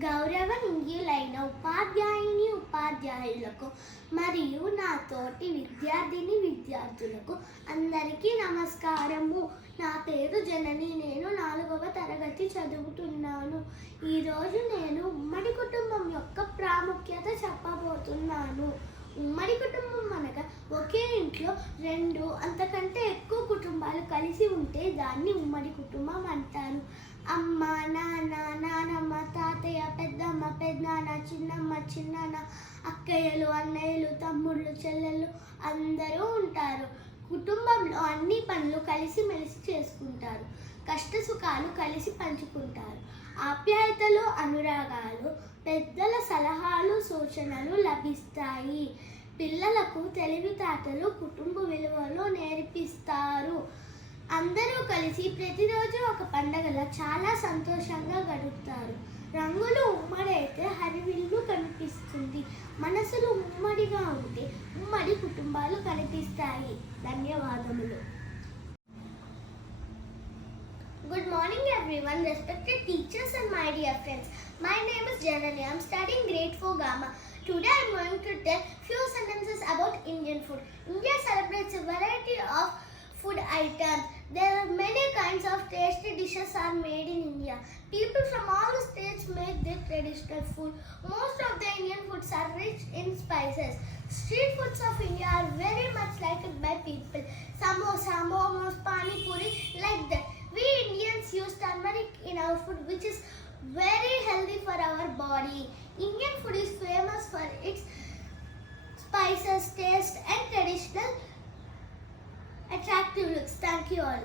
గౌరవనీయులైన ఉపాధ్యాయుని ఉపాధ్యాయులకు మరియు నా తోటి విద్యార్థులకు అందరికీ నమస్కారము. నా పేరు జనని. నేను 4వ తరగతి చదువుతున్నాను. ఈరోజు నేను ఉమ్మడి కుటుంబం యొక్క ప్రాముఖ్యత చెప్పబోతున్నాను. ఉమ్మడి కుటుంబం అనగా ఒకే ఇంట్లో 2 అంతకంటే ఎక్కువ కుటుంబాలు కలిసి ఉంటే దాన్ని ఉమ్మడి కుటుంబం అంటారు. అమ్మ, నాన్న, నానమ్మ, తాతయ్య, పెద్దమ్మ, పెద్దనాన్న, చిన్నమ్మ, చిన్నాన్న, అక్కయ్యలు, అన్నయ్యలు, తమ్ముళ్ళు, చెల్లెళ్ళు అందరూ ఉంటారు. కుటుంబంలో అన్ని పనులు కలిసిమెలిసి చేసుకుంటారు. కష్ట సుఖాలు కలిసి పంచుకుంటారు. ఆప్యాయతలు, అనురాగాలు, పెద్దల సలహాలు, సూచనలు లభిస్తాయి. పిల్లలకు తెలివితేటలు, కుటుంబ విలువలు నేర్పిస్తారు. అందరూ కలిసి ప్రతిరోజు ఒక పండగలా చాలా సంతోషంగా గడుపుతారు. రంగులు ఉమ్మడైతే హరివిల్లు కనిపిస్తుంది. మనసులు ఉమ్మడిగా ఉంటే ఉమ్మడి కుటుంబాలు కనిపిస్తాయి. ధన్యవాదములు. Good morning everyone, respected teachers and my dear friends. My name is Janani. I am studying grade 4 Gamma. Today I am going to tell few sentences about Indian food. India celebrates a variety of food items. There are many kinds of tasty dishes are made in India. People from all the states make their traditional food. Most of the Indian foods are rich in spices. Street foods of India are very much liked by people. Samosa, momos, pani puri, like that. We Indians use turmeric in our food, which is very healthy for our body. Indian food is famous for its spices, taste and traditional attractive looks. Thank you all.